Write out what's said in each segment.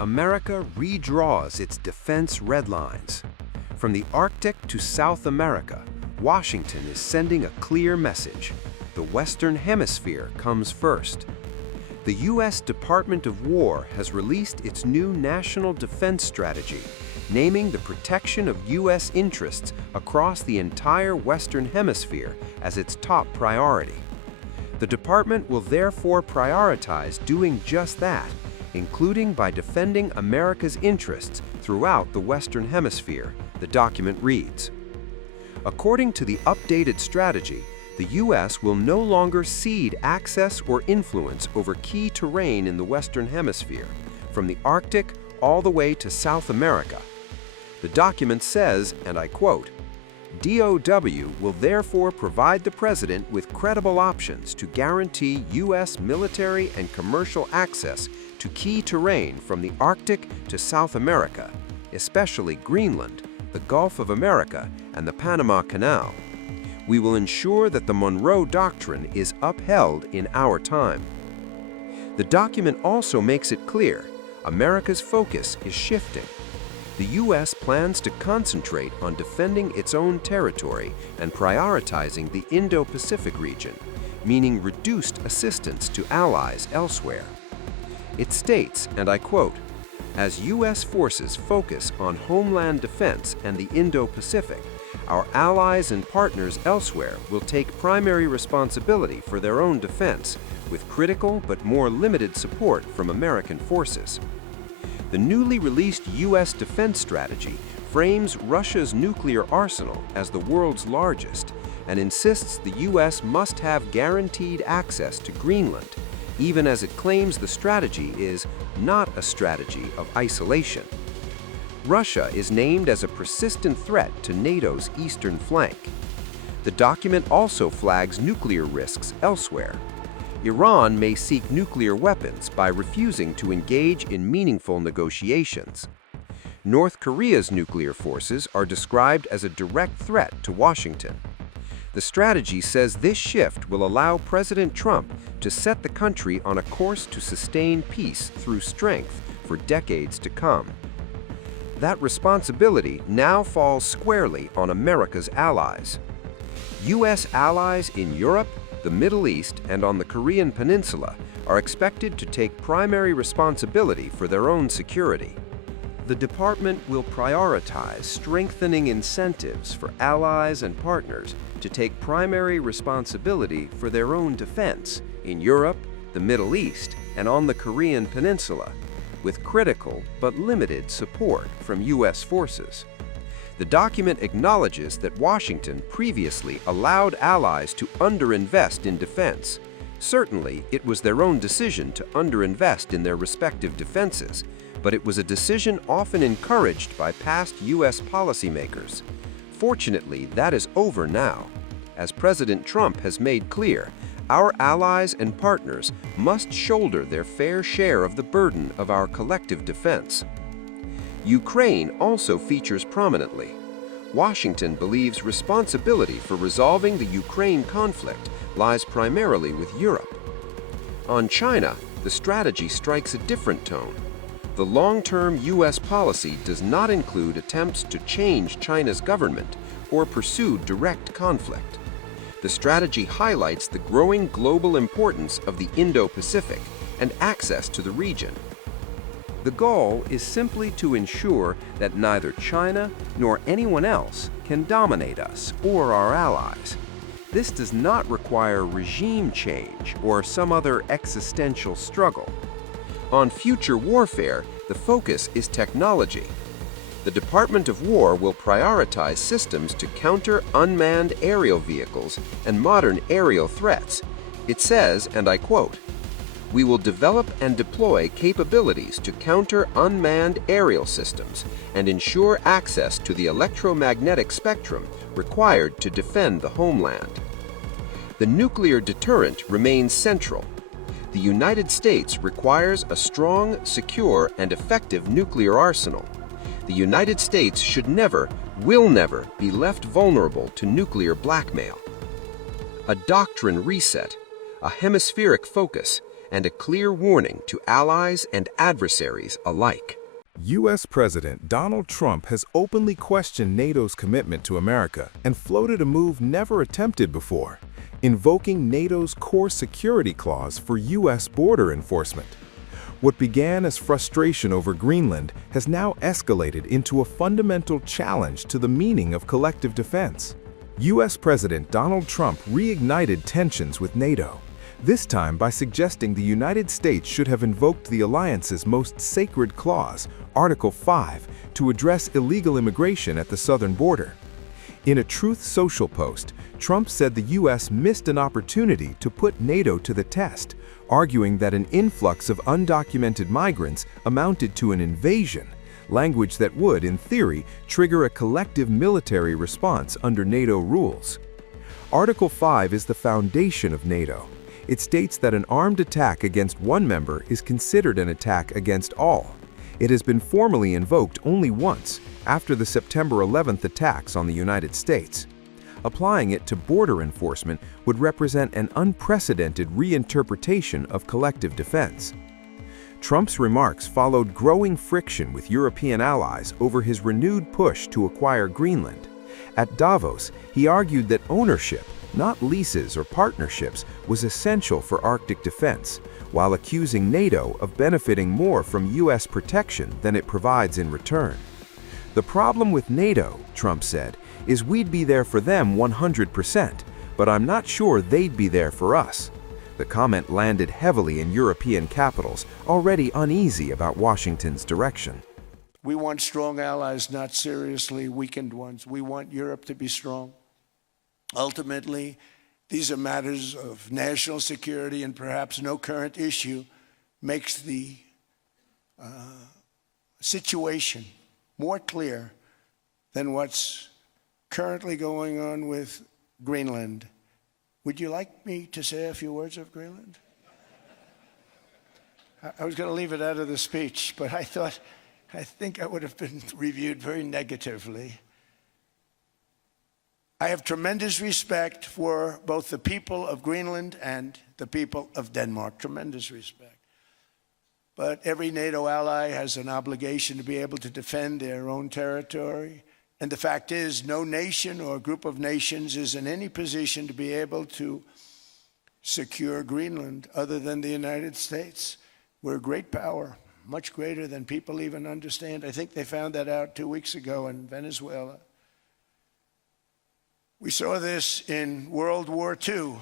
America redraws its defense red lines. From the Arctic to South America, Washington is sending a clear message. The Western Hemisphere comes first. The U.S. Department of War has released its new National Defense Strategy, naming the protection of U.S. interests across the entire Western Hemisphere as its top priority. The department will therefore prioritize doing just that, including by defending America's interests throughout the Western Hemisphere, the document reads. According to the updated strategy, the U.S. will no longer cede access or influence over key terrain in the Western Hemisphere, from the Arctic all the way to South America. The document says, and I quote, "DOW will therefore provide the President with credible options to guarantee U.S. military and commercial access to key terrain from the Arctic to South America, especially Greenland, the Gulf of America, and the Panama Canal. We will ensure that the Monroe Doctrine is upheld in our time." The document also makes it clear America's focus is shifting. The U.S. plans to concentrate on defending its own territory and prioritizing the Indo-Pacific region, meaning reduced assistance to allies elsewhere. It states, and I quote, "As U.S. forces focus on homeland defense and the Indo-Pacific, our allies and partners elsewhere will take primary responsibility for their own defense, with critical but more limited support from American forces." The newly released U.S. defense strategy frames Russia's nuclear arsenal as the world's largest and insists the U.S. must have guaranteed access to Greenland, even as it claims the strategy is not a strategy of isolation. Russia is named as a persistent threat to NATO's eastern flank. The document also flags nuclear risks elsewhere. Iran may seek nuclear weapons by refusing to engage in meaningful negotiations. North Korea's nuclear forces are described as a direct threat to Washington. The strategy says this shift will allow President Trump to set the country on a course to sustain peace through strength for decades to come. That responsibility now falls squarely on America's allies. U.S. allies in Europe, the Middle East, and on the Korean Peninsula are expected to take primary responsibility for their own security. The department will prioritize strengthening incentives for allies and partners to take primary responsibility for their own defense in Europe, the Middle East, and on the Korean Peninsula, with critical but limited support from U.S. forces. The document acknowledges that Washington previously allowed allies to underinvest in defense. Certainly, it was their own decision to underinvest in their respective defenses, but it was a decision often encouraged by past U.S. policymakers. Fortunately, that is over now. As President Trump has made clear, our allies and partners must shoulder their fair share of the burden of our collective defense. Ukraine also features prominently. Washington believes responsibility for resolving the Ukraine conflict lies primarily with Europe. On China, the strategy strikes a different tone. The long-term U.S. policy does not include attempts to change China's government or pursue direct conflict. The strategy highlights the growing global importance of the Indo-Pacific and access to the region. The goal is simply to ensure that neither China nor anyone else can dominate us or our allies. This does not require regime change or some other existential struggle. On future warfare, the focus is technology. The Department of War will prioritize systems to counter unmanned aerial vehicles and modern aerial threats. It says, and I quote, "We will develop and deploy capabilities to counter unmanned aerial systems and ensure access to the electromagnetic spectrum required to defend the homeland." The nuclear deterrent remains central. The United States requires a strong, secure, and effective nuclear arsenal. The United States should never, will never, be left vulnerable to nuclear blackmail. A doctrine reset, a hemispheric focus, and a clear warning to allies and adversaries alike. U.S. President Donald Trump has openly questioned NATO's commitment to America and floated a move never attempted before, invoking NATO's core security clause for U.S. border enforcement. What began as frustration over Greenland has now escalated into a fundamental challenge to the meaning of collective defense. U.S. President Donald Trump reignited tensions with NATO, this time by suggesting the United States should have invoked the alliance's most sacred clause, Article 5, to address illegal immigration at the southern border. In a Truth Social post, Trump said the U.S. missed an opportunity to put NATO to the test, arguing that an influx of undocumented migrants amounted to an invasion, language that would, in theory, trigger a collective military response under NATO rules. Article 5 is the foundation of NATO. It states that an armed attack against one member is considered an attack against all. It has been formally invoked only once, after the September 11th attacks on the United States. Applying it to border enforcement would represent an unprecedented reinterpretation of collective defense. Trump's remarks followed growing friction with European allies over his renewed push to acquire Greenland. At Davos, he argued that ownership, not leases or partnerships, was essential for Arctic defense, while accusing NATO of benefiting more from U.S. protection than it provides in return. The problem with NATO, Trump said, is we'd be there for them 100%, but I'm not sure they'd be there for us. The comment landed heavily in European capitals, already uneasy about Washington's direction. We want strong allies, not seriously weakened ones. We want Europe to be strong. Ultimately, these are matters of national security, and perhaps no current issue makes the situation more clear than what's currently going on with Greenland. Would you like me to say a few words of Greenland? I was going to leave it out of the speech, but I think I would have been reviewed very negatively. I have tremendous respect for both the people of Greenland and the people of Denmark, tremendous respect. But every NATO ally has an obligation to be able to defend their own territory. And the fact is, no nation or group of nations is in any position to be able to secure Greenland other than the United States. We're a great power, much greater than people even understand. I think they found that out 2 weeks ago in Venezuela. We saw this in World War II,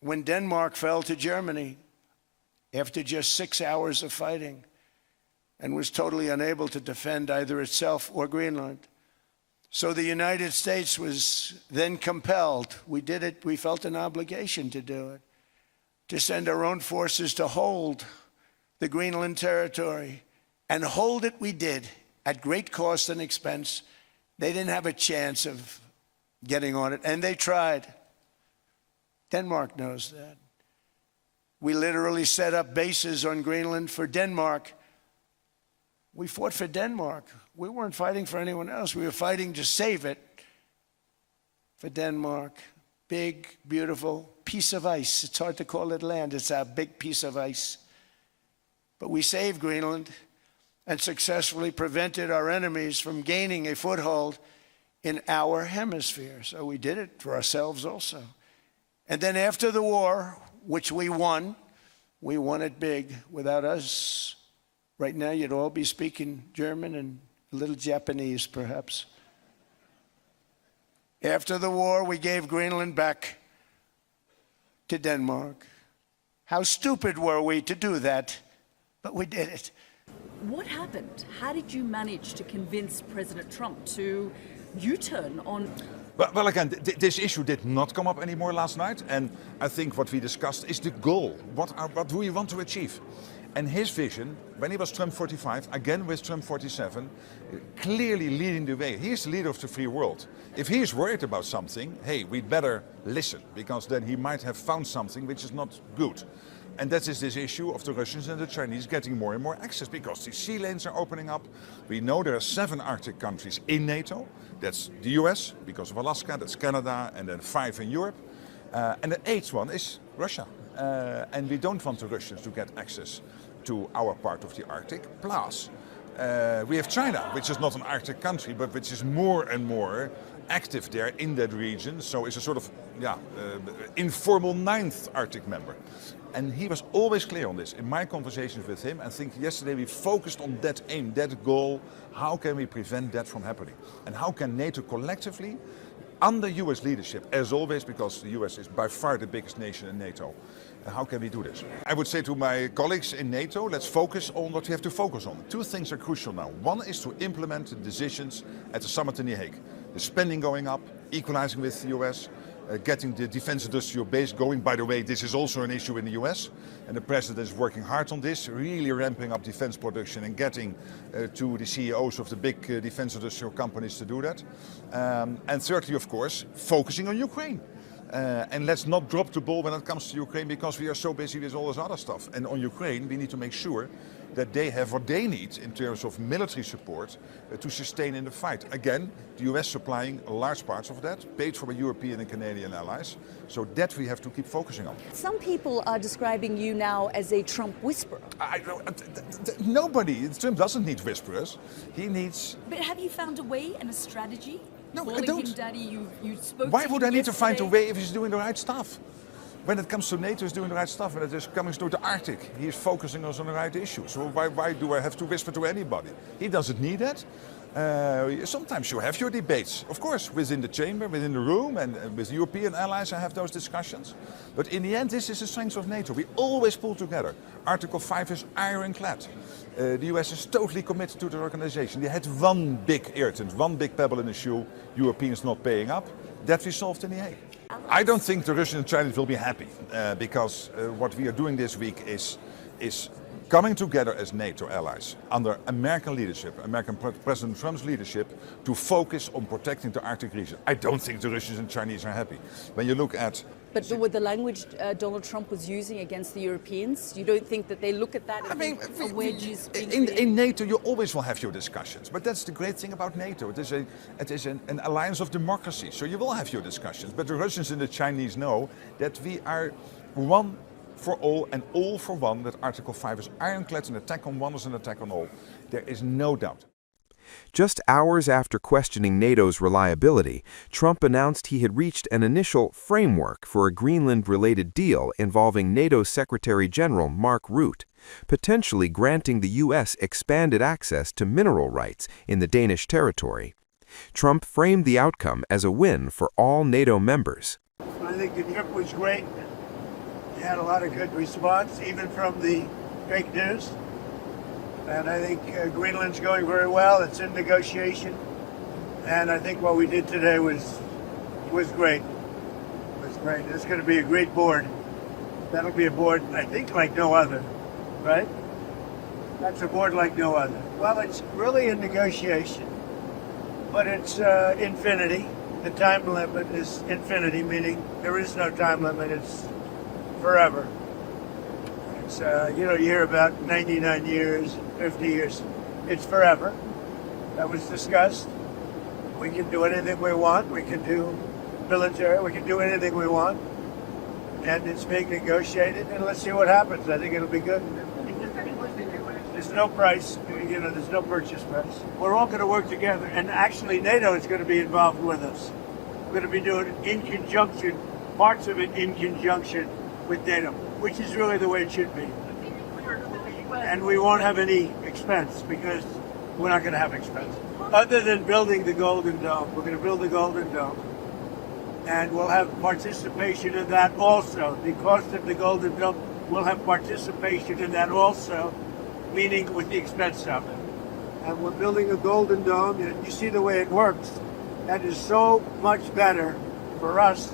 when Denmark fell to Germany after just 6 hours of fighting and was totally unable to defend either itself or Greenland. So the United States was then compelled, we did it, we felt an obligation to do it, to send our own forces to hold the Greenland territory. And hold it we did, at great cost and expense. They didn't have a chance of getting on it, and they tried. Denmark knows that. We literally set up bases on Greenland for Denmark. We fought for Denmark. We weren't fighting for anyone else. We were fighting to save it for Denmark. Big, beautiful piece of ice. It's hard to call it land. It's a big piece of ice. But we saved Greenland and successfully prevented our enemies from gaining a foothold in our hemisphere. So we did it for ourselves also. And then after the war, which we won it big. Without us, right now you'd all be speaking German and a little Japanese, perhaps. After the war, we gave Greenland back to Denmark. How stupid were we to do that? But we did it. What happened? How did you manage to convince President Trump to U-turn on? Well, again, this issue did not come up anymore last night, and I think what we discussed is the goal. What do we want to achieve? And his vision, when he was Trump 45, again with Trump 47, clearly leading the way. He is the leader of the free world. If he is worried about something, hey, we'd better listen, because then he might have found something which is not good. And that is this issue of the Russians and the Chinese getting more and more access, because the sea lanes are opening up. We know there are 7 Arctic countries in NATO. That's the US, because of Alaska, that's Canada, and then 5 in Europe. And the 8th one is Russia. and we don't want the Russians to get access to our part of the Arctic. Plus, we have China, which is not an Arctic country, but which is more and more active there in that region. So it's a sort of informal ninth Arctic member. And he was always clear on this. In my conversations with him, I think yesterday we focused on that aim, that goal. How can we prevent that from happening? And how can NATO collectively, under US leadership, as always, because the US is by far the biggest nation in NATO, how can we do this? I would say to my colleagues in NATO, let's focus on what we have to focus on. Two things are crucial now. One is to implement the decisions at the summit in The Hague. The spending going up, equalizing with the US, getting the defense industrial base going. By the way, this is also an issue in the US, and the president is working hard on this, really ramping up defense production and getting to the CEOs of the big defense industrial companies to do that. And thirdly, of course, focusing on Ukraine. And let's not drop the ball when it comes to Ukraine, because we are so busy with all this other stuff. And on Ukraine, we need to make sure that they have what they need in terms of military support to sustain in the fight. Again, the US supplying large parts of that, paid for by European and Canadian allies. So that we have to keep focusing on. Some people are describing you now as a Trump whisperer. Nobody, Trump doesn't need whisperers. He needs... But have you found a way and a strategy? No, Calling I don't. him Daddy, you spoke Why to would him I need to find a yesterday. way if he's doing the right stuff? When it comes to NATO, he's doing the right stuff. When it is coming to the Arctic, he is focusing us on the right issue. So why do I have to whisper to anybody? He doesn't need that. Sometimes you have your debates, of course, within the chamber, within the room, and with European allies I have those discussions. But in the end, this is the strength of NATO. We always pull together. Article 5 is ironclad. The US is totally committed to the organization. They had one big irritant, one big pebble in the shoe, Europeans not paying up. That we solved in the Hague. I don't think the Russians and Chinese will be happy, because what we are doing this week is coming together as NATO allies under American leadership, President Trump's leadership, to focus on protecting the Arctic region. I don't think the Russians and Chinese are happy. When you look at... But with the language Donald Trump was using against the Europeans, you don't think that they look at that and think a wedge is being created? In NATO, you always will have your discussions. But that's the great thing about NATO. It is an alliance of democracy. So you will have your discussions. But the Russians and the Chinese know that we are one for all and all for one, that Article 5 is ironclad. An attack on one is an attack on all. There is no doubt. Just hours after questioning NATO's reliability, Trump announced he had reached an initial framework for a Greenland-related deal involving NATO Secretary General Mark Rutte, potentially granting the U.S. expanded access to mineral rights in the Danish territory. Trump framed the outcome as a win for all NATO members. I think the trip was great. You had a lot of good response, even from the fake news. And I think Greenland's going very well. It's in negotiation. And I think what we did today was great. It was great. It's going to be a great board. That'll be a board, I think, like no other, right? That's a board like no other. Well, it's really in negotiation, but it's infinity. The time limit is infinity, meaning there is no time limit. It's forever. It's, you hear about 99 years, 50 years. It's forever. That was discussed. We can do anything we want. We can do military. We can do anything we want. And it's being negotiated, and let's see what happens. I think it'll be good. There's no price, there's no purchase price. We're all going to work together, and actually NATO is going to be involved with us. We're going to be doing it in conjunction, parts of it in conjunction with NATO, which is really the way it should be. And we won't have any expense, because we're not going to have expense. Other than building the Golden Dome, we're going to build the Golden Dome. And we'll have participation in that also. The cost of the Golden Dome, we'll have participation in that also, meaning with the expense of it. And we're building a Golden Dome, and you see the way it works. That is so much better for us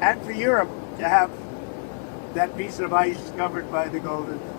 and for Europe to have that piece of ice covered by the Golden Dome.